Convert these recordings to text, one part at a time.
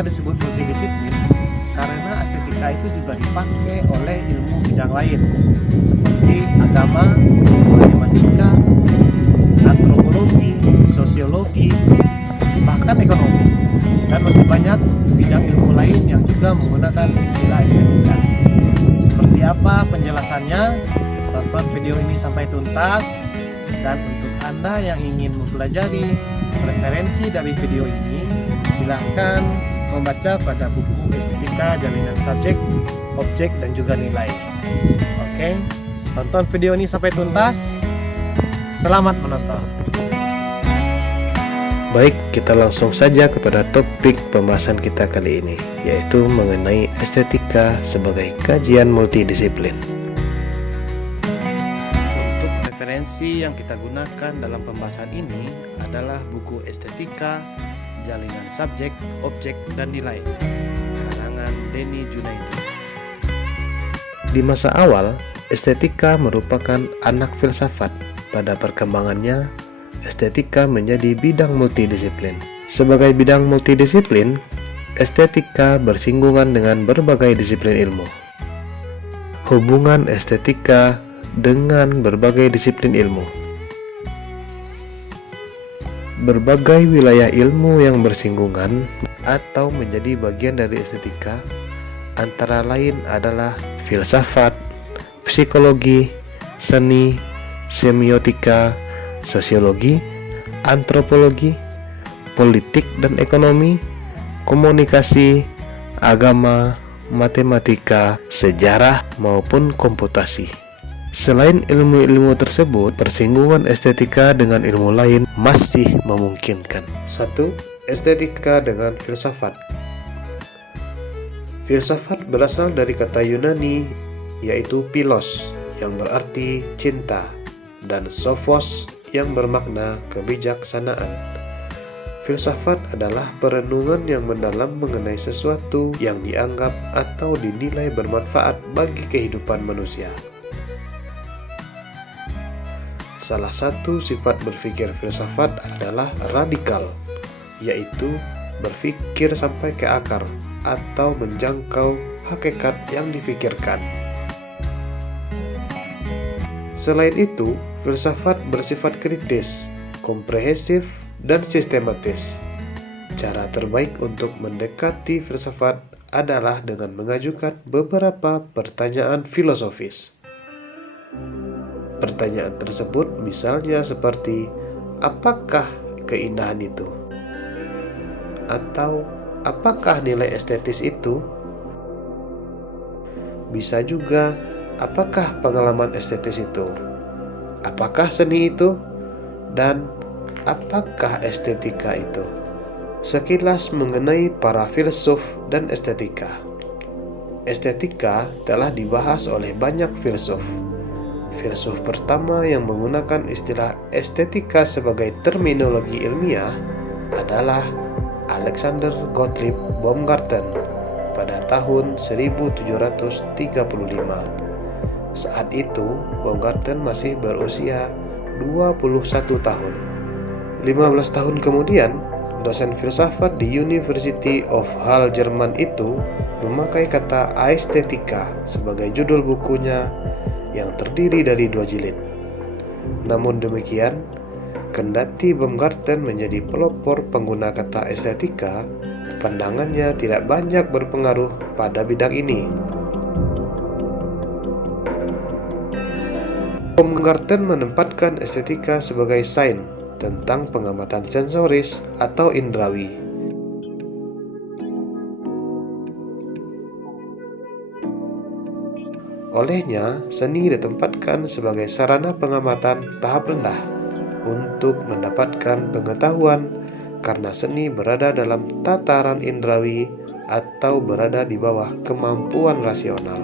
Kenapa disebut multidisiplin? Karena estetika itu juga dipakai oleh ilmu bidang lain seperti agama, matematika, antropologi, sosiologi, bahkan ekonomi. Dan masih banyak bidang ilmu lain yang juga menggunakan istilah estetika. Seperti apa penjelasannya? Tonton video ini sampai tuntas. Dan untuk Anda yang ingin mempelajari referensi dari video ini, silahkan membaca pada buku Estetika Jalinan Subjek, Objek, dan juga Nilai. Oke, tonton video ini sampai tuntas. Selamat menonton. Baik, kita langsung saja kepada topik pembahasan kita kali ini, yaitu mengenai estetika sebagai kajian multidisiplin. Untuk referensi yang kita gunakan dalam pembahasan ini adalah buku Estetika Jalinan Subjek, Objek, dan Nilai, karangan Denny Junaidi. Di masa awal, estetika merupakan anak filsafat. Pada perkembangannya, estetika menjadi bidang multidisiplin. Sebagai bidang multidisiplin, estetika bersinggungan dengan berbagai disiplin ilmu. Hubungan estetika dengan berbagai disiplin ilmu. Berbagai wilayah ilmu yang bersinggungan atau menjadi bagian dari estetika antara lain adalah filsafat, psikologi, seni, semiotika, sosiologi, antropologi, politik dan ekonomi, komunikasi, agama, matematika, sejarah, maupun komputasi. Selain ilmu-ilmu tersebut, persinggungan estetika dengan ilmu lain masih memungkinkan. 1. Estetika dengan filsafat. Filsafat berasal dari kata Yunani yaitu philos yang berarti cinta dan sophos yang bermakna kebijaksanaan. Filsafat adalah perenungan yang mendalam mengenai sesuatu yang dianggap atau dinilai bermanfaat bagi kehidupan manusia. Salah satu sifat berpikir filsafat adalah radikal, yaitu berpikir sampai ke akar atau menjangkau hakikat yang difikirkan. Selain itu, filsafat bersifat kritis, komprehensif, dan sistematis. Cara terbaik untuk mendekati filsafat adalah dengan mengajukan beberapa pertanyaan filosofis. Pertanyaan tersebut misalnya seperti, apakah keindahan itu? Atau, apakah nilai estetis itu? Bisa juga, apakah pengalaman estetis itu? Apakah seni itu? Dan apakah estetika itu? Sekilas mengenai para filsuf dan estetika. Estetika telah dibahas oleh banyak filsuf. Filsuf pertama yang menggunakan istilah estetika sebagai terminologi ilmiah adalah Alexander Gottlieb Baumgarten pada tahun 1735. Saat itu, Baumgarten masih berusia 21 tahun. 15 tahun kemudian, dosen filsafat di University of Halle, Jerman itu memakai kata aestetika sebagai judul bukunya yang terdiri dari 2 jilid. Namun demikian, kendati Baumgarten menjadi pelopor pengguna kata estetika, pandangannya tidak banyak berpengaruh pada bidang ini. Baumgarten menempatkan estetika sebagai sains tentang pengamatan sensoris atau indrawi. Olehnya, seni ditempatkan sebagai sarana pengamatan tahap rendah untuk mendapatkan pengetahuan karena seni berada dalam tataran indrawi atau berada di bawah kemampuan rasional.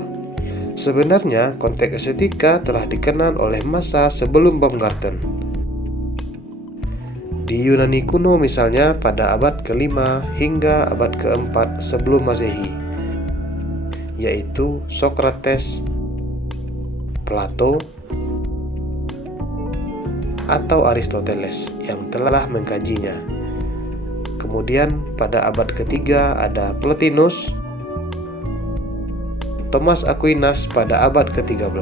Sebenarnya, konteks estetika telah dikenal oleh masa sebelum Baumgarten. Di Yunani kuno misalnya pada abad ke-5 hingga abad ke-4 sebelum Masehi, yaitu Socrates, Plato, atau Aristoteles yang telah mengkajinya. Kemudian pada abad ketiga ada Plotinus, Thomas Aquinas pada abad ke-13.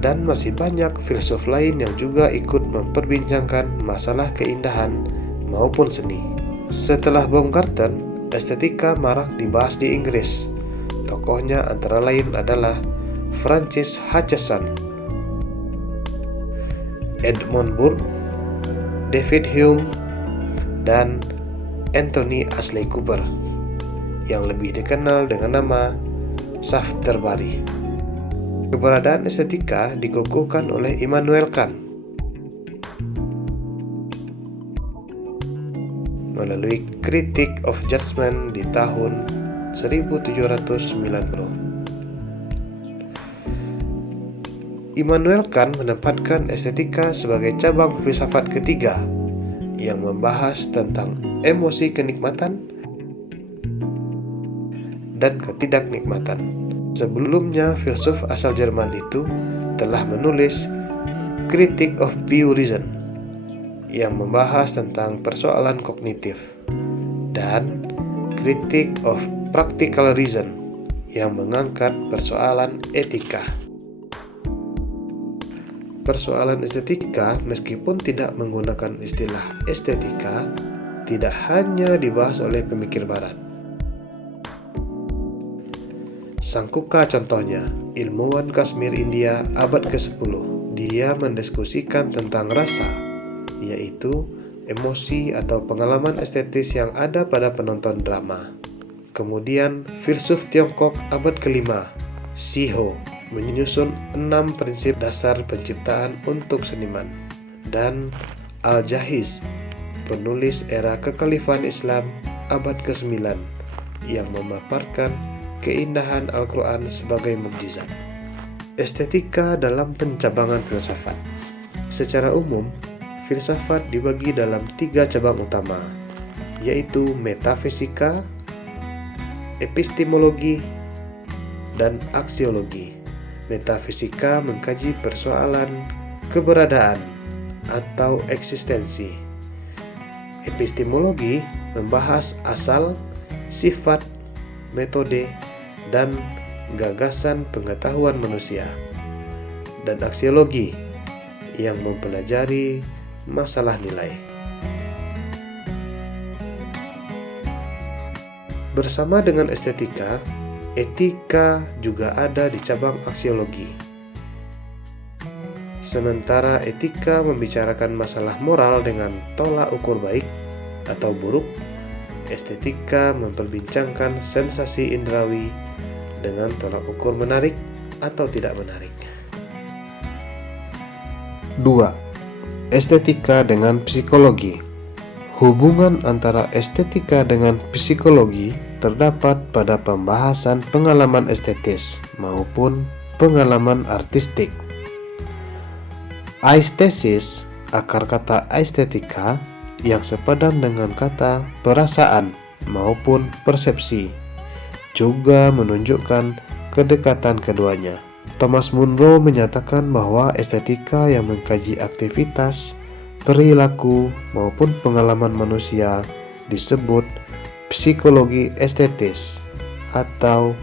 Dan masih banyak filsuf lain yang juga ikut memperbincangkan masalah keindahan maupun seni. Setelah Baumgarten, estetika marak dibahas di Inggris. Tokohnya antara lain adalah Francis Hutcheson, Edmund Burke, David Hume, dan Anthony Ashley Cooper, yang lebih dikenal dengan nama Shaftesbury. Keberadaan estetika dikukuhkan oleh Immanuel Kant melalui Critique of Judgment di tahun 1790. Immanuel Kant menempatkan estetika sebagai cabang filsafat ketiga yang membahas tentang emosi kenikmatan dan ketidaknikmatan. Sebelumnya, filsuf asal Jerman itu telah menulis Critique of Pure Reason yang membahas tentang persoalan kognitif, dan Critique of Practical Reason yang mengangkat persoalan etika. Persoalan estetika, meskipun tidak menggunakan istilah estetika, tidak hanya dibahas oleh pemikir barat. Sangkuka contohnya, ilmuwan Kashmir India abad ke-10. Dia mendiskusikan tentang rasa, yaitu emosi atau pengalaman estetis yang ada pada penonton drama. Kemudian, filsuf Tiongkok abad ke-5, Shiho, menyusun 6 prinsip dasar penciptaan untuk seniman. Dan Al-Jahiz, penulis era kekhalifahan Islam abad ke-9, yang memaparkan keindahan Al-Quran sebagai mukjizat. Estetika dalam pencabangan filsafat. Secara umum, filsafat dibagi dalam 3 cabang utama, yaitu metafisika, epistemologi, dan aksiologi. Metafisika mengkaji persoalan keberadaan atau eksistensi. Epistemologi membahas asal, sifat, metode, dan gagasan pengetahuan manusia. Dan aksiologi yang mempelajari masalah nilai. Bersama dengan estetika, etika juga ada di cabang aksiologi. Sementara etika membicarakan masalah moral dengan tolak ukur baik atau buruk, estetika memperbincangkan sensasi indrawi dengan tolak ukur menarik atau tidak menarik. 2. Estetika dengan psikologi. Hubungan antara estetika dengan psikologi terdapat pada pembahasan pengalaman estetis maupun pengalaman artistik. Aistesis, akar kata estetika, yang sepadan dengan kata perasaan maupun persepsi, juga menunjukkan kedekatan keduanya. Thomas Munro menyatakan bahwa estetika yang mengkaji aktivitas, perilaku, maupun pengalaman manusia disebut psikologi estetis atau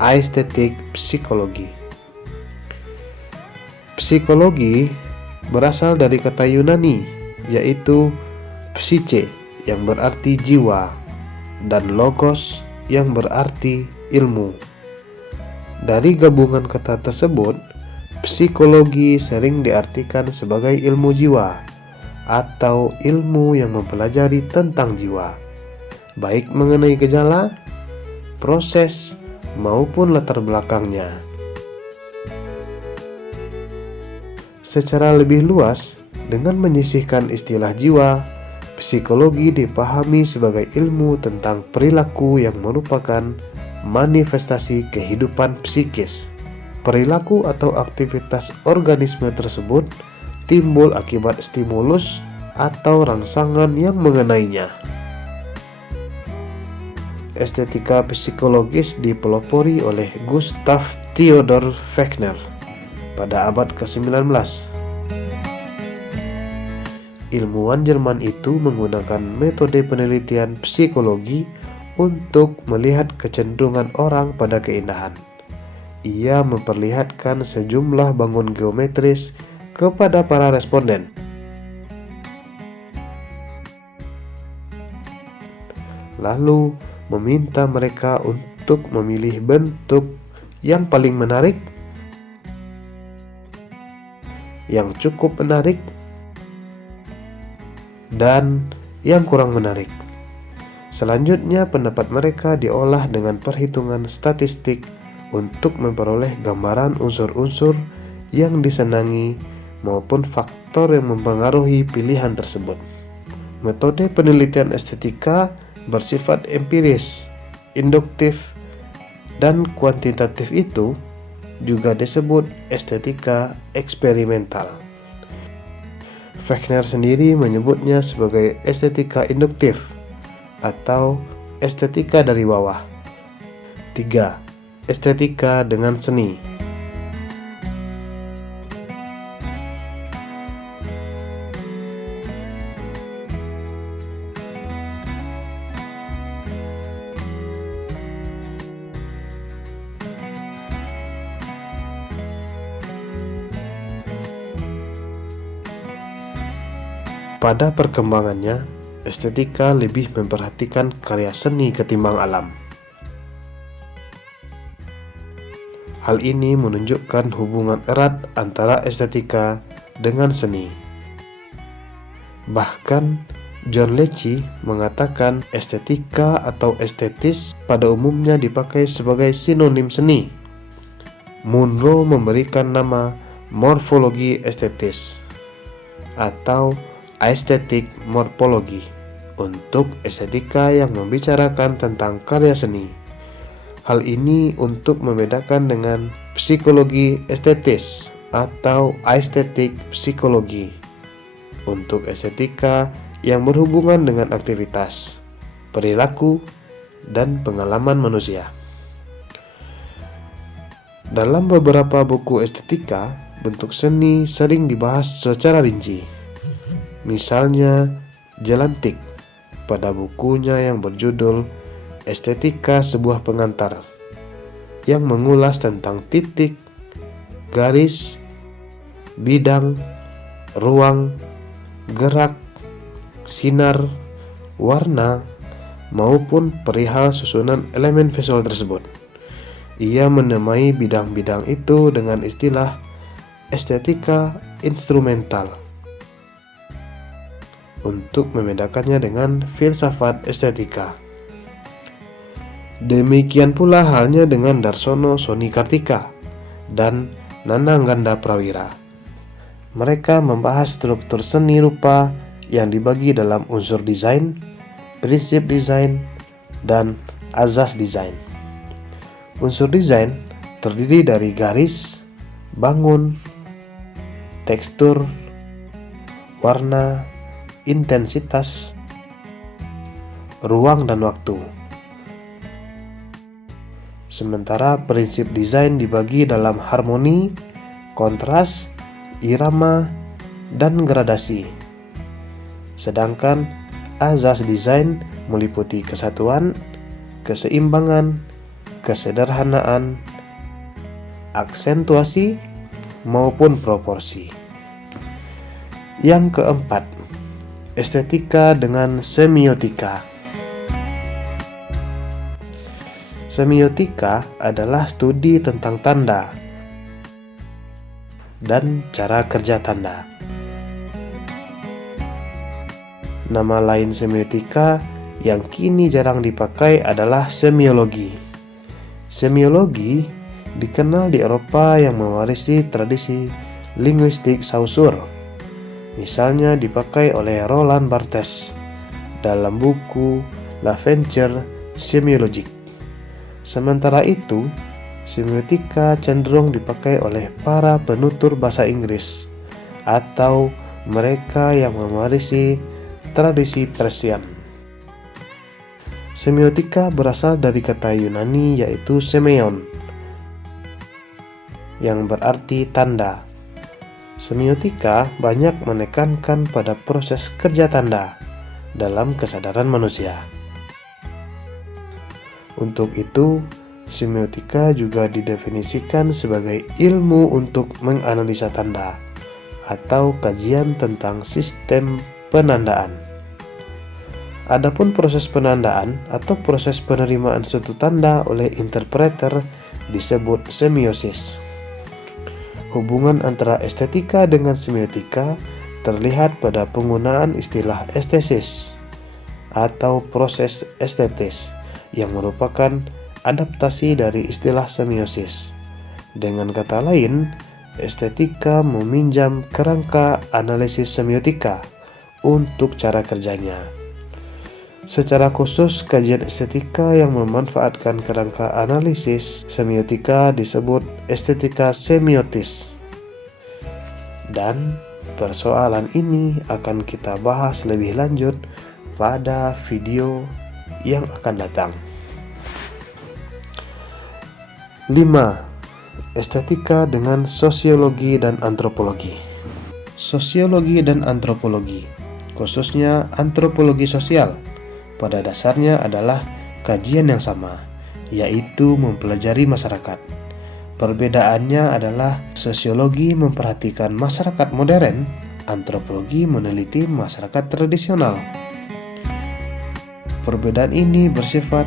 aesthetic psikologi. Psikologi berasal dari kata Yunani, yaitu psyche yang berarti jiwa dan logos yang berarti ilmu. Dari gabungan kata tersebut, psikologi sering diartikan sebagai ilmu jiwa atau ilmu yang mempelajari tentang jiwa, baik mengenai gejala, proses, maupun latar belakangnya. Secara lebih luas, dengan menyisihkan istilah jiwa, psikologi dipahami sebagai ilmu tentang perilaku yang merupakan manifestasi kehidupan psikis. Perilaku atau aktivitas organisme tersebut timbul akibat stimulus atau rangsangan yang mengenainya. Estetika psikologis dipelopori oleh Gustav Theodor Wagner pada abad ke-19. ilmuwan Jerman itu menggunakan metode penelitian psikologi untuk melihat kecenderungan orang pada keindahan. Ia memperlihatkan sejumlah bangun geometris kepada para responden. Lalu meminta mereka untuk memilih bentuk yang paling menarik, yang cukup menarik, dan yang kurang menarik. Selanjutnya, pendapat mereka diolah dengan perhitungan statistik untuk memperoleh gambaran unsur-unsur yang disenangi maupun faktor yang mempengaruhi pilihan tersebut. Metode penelitian estetika bersifat empiris, induktif, dan kuantitatif itu juga disebut estetika eksperimental. Fechner sendiri menyebutnya sebagai estetika induktif atau estetika dari bawah. 3. Estetika dengan seni. Pada perkembangannya, estetika lebih memperhatikan karya seni ketimbang alam. Hal ini menunjukkan hubungan erat antara estetika dengan seni. Bahkan, John Leech mengatakan estetika atau estetis pada umumnya dipakai sebagai sinonim seni. Munro memberikan nama morfologi estetis atau aesthetic morphology untuk estetika yang membicarakan tentang karya seni. Hal ini untuk membedakan dengan psikologi estetis atau aesthetic psychology untuk estetika yang berhubungan dengan aktivitas, perilaku, dan pengalaman manusia. Dalam beberapa buku estetika, bentuk seni sering dibahas secara rinci. Misalnya, Jelantik pada bukunya yang berjudul Estetika Sebuah Pengantar, yang mengulas tentang titik, garis, bidang, ruang, gerak, sinar, warna, maupun perihal susunan elemen visual tersebut. Ia menamai bidang-bidang itu dengan istilah estetika instrumental untuk membedakannya dengan filsafat estetika. Demikian pula halnya dengan Darsono Soni Kartika dan Nanang Ganda Prawira. Mereka membahas struktur seni rupa yang dibagi dalam unsur desain, prinsip desain, dan azas desain. Unsur desain terdiri dari garis, bangun, tekstur, warna, intensitas, ruang, dan waktu. Sementara prinsip desain dibagi dalam harmoni, kontras, irama, dan gradasi. Sedangkan azas desain meliputi kesatuan, keseimbangan, kesederhanaan, aksentuasi, maupun proporsi. Yang keempat, estetika dengan semiotika. Semiotika adalah studi tentang tanda dan cara kerja tanda. Nama lain semiotika yang kini jarang dipakai adalah semiologi. Semiologi dikenal di Eropa yang mewarisi tradisi linguistik Saussure. Misalnya dipakai oleh Roland Barthes dalam buku L'Aventure Sémiologique. Sementara itu, semiotika cenderung dipakai oleh para penutur bahasa Inggris atau mereka yang mewarisi tradisi Persian. Semiotika berasal dari kata Yunani yaitu semeion, yang berarti tanda. Semiotika banyak menekankan pada proses kerja tanda dalam kesadaran manusia. Untuk itu, semiotika juga didefinisikan sebagai ilmu untuk menganalisa tanda atau kajian tentang sistem penandaan. Adapun proses penandaan atau proses penerimaan suatu tanda oleh interpreter disebut semiosis. Hubungan antara estetika dengan semiotika terlihat pada penggunaan istilah estesis atau proses estetis yang merupakan adaptasi dari istilah semiosis. Dengan kata lain, estetika meminjam kerangka analisis semiotika untuk cara kerjanya. Secara khusus, kajian estetika yang memanfaatkan kerangka analisis semiotika disebut estetika semiotis. Dan persoalan ini akan kita bahas lebih lanjut pada video yang akan datang. 5. Estetika dengan sosiologi dan antropologi. Sosiologi dan antropologi, khususnya antropologi sosial, pada dasarnya adalah kajian yang sama, yaitu mempelajari masyarakat. Perbedaannya adalah sosiologi memperhatikan masyarakat modern, antropologi meneliti masyarakat tradisional. Perbedaan ini bersifat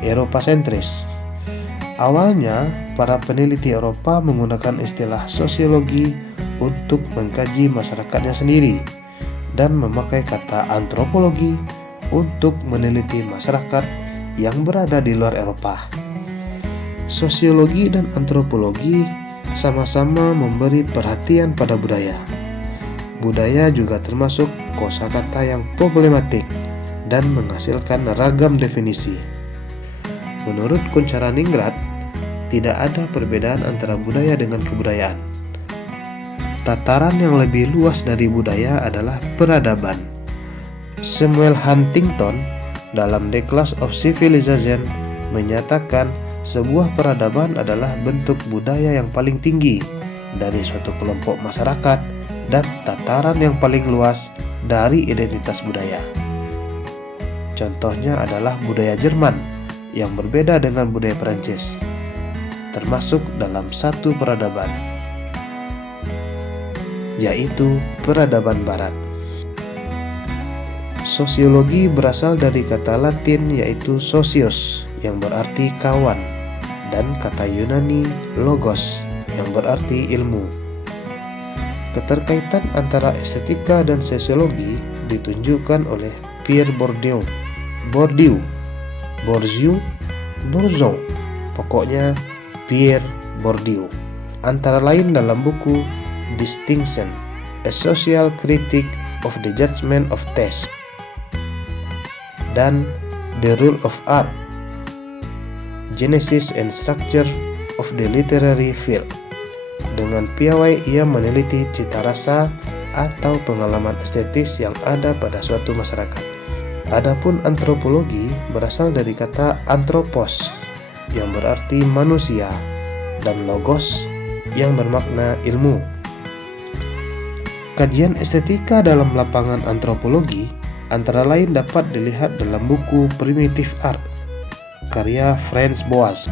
Eropa-sentris. Awalnya, para peneliti Eropa menggunakan istilah sosiologi untuk mengkaji masyarakatnya sendiri dan memakai kata antropologi untuk meneliti masyarakat yang berada di luar Eropa. Sosiologi dan antropologi sama-sama memberi perhatian pada budaya. Budaya juga termasuk kosakata yang problematik dan menghasilkan ragam definisi. Menurut Kuncharaningrat, tidak ada perbedaan antara budaya dengan kebudayaan. Tataran yang lebih luas dari budaya adalah peradaban. Samuel Huntington dalam The Class of Civilization menyatakan sebuah peradaban adalah bentuk budaya yang paling tinggi dari suatu kelompok masyarakat dan tataran yang paling luas dari identitas budaya. Contohnya adalah budaya Jerman yang berbeda dengan budaya Perancis, termasuk dalam satu peradaban, yaitu peradaban Barat. Sosiologi berasal dari kata Latin yaitu socios yang berarti kawan dan kata Yunani logos yang berarti ilmu. Keterkaitan antara estetika dan sosiologi ditunjukkan oleh Pierre Bourdieu, pokoknya Pierre Bourdieu, antara lain dalam buku Distinction, A Social Critique of the Judgment of Taste dan The Rule of Art, Genesis and Structure of the Literary Field. Dengan piawai ia meneliti cita rasa atau pengalaman estetis yang ada pada suatu masyarakat. Adapun antropologi berasal dari kata anthropos yang berarti manusia dan logos yang bermakna ilmu. Kajian estetika dalam lapangan antropologi antara lain dapat dilihat dalam buku Primitive Art, karya Franz Boas.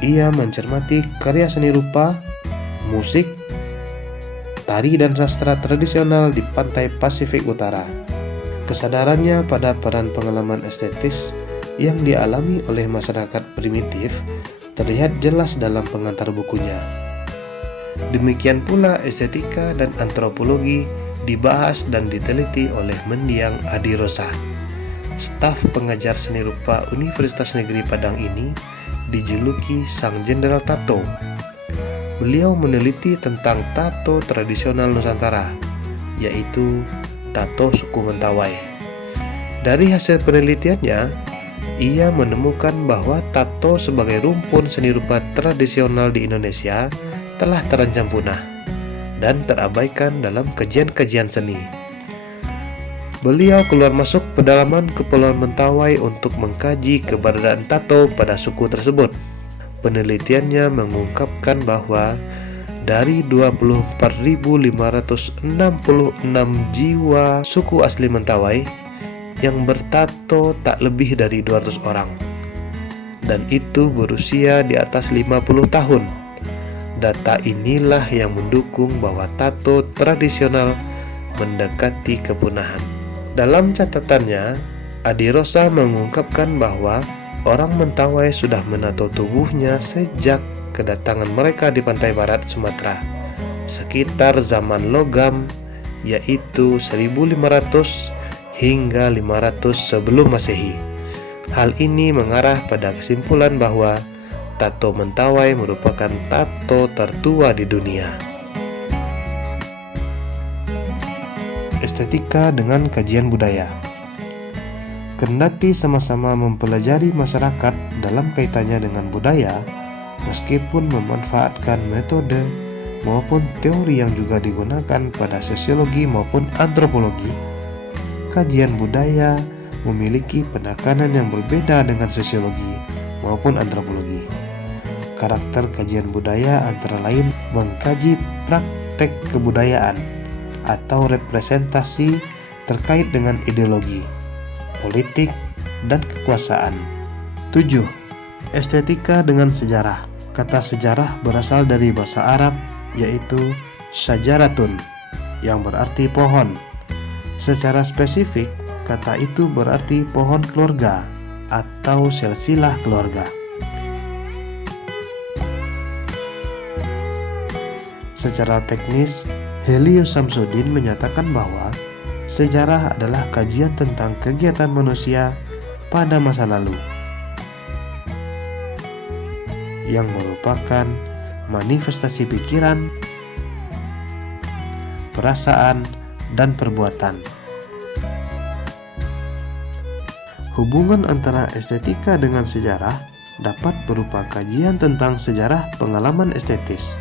Ia mencermati karya seni rupa, musik, tari dan sastra tradisional di pantai Pasifik Utara. Kesadarannya pada peran pengalaman estetis yang dialami oleh masyarakat primitif terlihat jelas dalam pengantar bukunya. Demikian pula estetika dan antropologi dibahas dan diteliti oleh Mendiang Adirosa. Staf pengajar seni rupa Universitas Negeri Padang ini dijuluki Sang Jenderal Tato. Beliau meneliti tentang tato tradisional Nusantara, yaitu tato suku Mentawai. Dari hasil penelitiannya, ia menemukan bahwa tato sebagai rumpun seni rupa tradisional di Indonesia telah terancam punah dan terabaikan dalam kajian-kajian seni. Beliau keluar masuk pedalaman Kepulauan Mentawai untuk mengkaji keberadaan tato pada suku tersebut. Penelitiannya mengungkapkan bahwa dari 24.566 jiwa suku asli Mentawai yang bertato tak lebih dari 200 orang, dan itu berusia di atas 50 tahun. Data inilah yang mendukung bahwa tato tradisional mendekati kepunahan. Dalam catatannya, Adi Rosa mengungkapkan bahwa orang Mentawai sudah menato tubuhnya sejak kedatangan mereka di pantai barat Sumatera, sekitar zaman logam, yaitu 1500 hingga 500 sebelum Masehi. Hal ini mengarah pada kesimpulan bahwa tato Mentawai merupakan tato tertua di dunia. Estetika dengan kajian budaya. Kendati sama-sama mempelajari masyarakat dalam kaitannya dengan budaya, meskipun memanfaatkan metode maupun teori yang juga digunakan pada sosiologi maupun antropologi, kajian budaya memiliki penekanan yang berbeda dengan sosiologi maupun antropologi. Karakter kajian budaya antara lain mengkaji praktek kebudayaan atau representasi terkait dengan ideologi, politik, dan kekuasaan. 7. Estetika dengan sejarah. Kata sejarah berasal dari bahasa Arab, yaitu syajaratun, yang berarti pohon. Secara spesifik, kata itu berarti pohon keluarga atau silsilah keluarga. Secara teknis, Helios Samsudin menyatakan bahwa sejarah adalah kajian tentang kegiatan manusia pada masa lalu, yang merupakan manifestasi pikiran, perasaan, dan perbuatan. Hubungan antara estetika dengan sejarah dapat berupa kajian tentang sejarah pengalaman estetis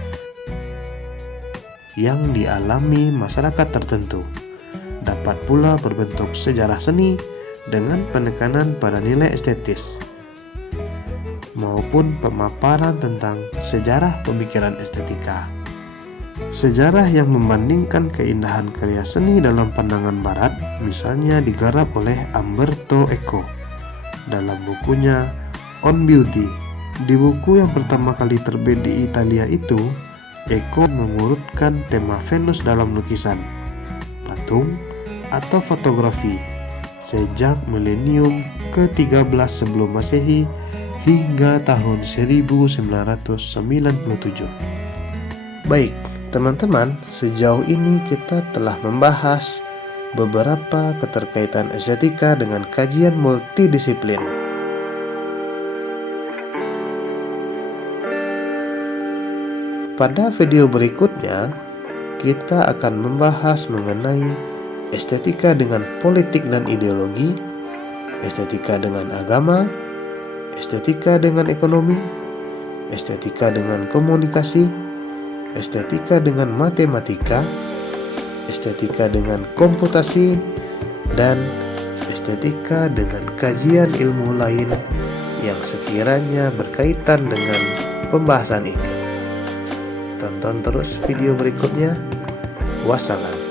yang dialami masyarakat tertentu. Dapat pula berbentuk sejarah seni dengan penekanan pada nilai estetis, maupun pemaparan tentang sejarah pemikiran estetika. Sejarah yang membandingkan keindahan karya seni dalam pandangan barat misalnya digarap oleh Umberto Eco dalam bukunya On Beauty. Di buku yang pertama kali terbit di Italia itu, Eco mengurutkan tema Venus dalam lukisan, patung, atau fotografi sejak milenium ke-13 sebelum Masehi hingga tahun 1997. Baik, teman-teman, sejauh ini kita telah membahas beberapa keterkaitan estetika dengan kajian multidisiplin. Pada video berikutnya, kita akan membahas mengenai estetika dengan politik dan ideologi, estetika dengan agama, estetika dengan ekonomi, estetika dengan komunikasi, estetika dengan matematika, estetika dengan komputasi, dan estetika dengan kajian ilmu lain yang sekiranya berkaitan dengan pembahasan ini. Tonton terus video berikutnya. Wassalam.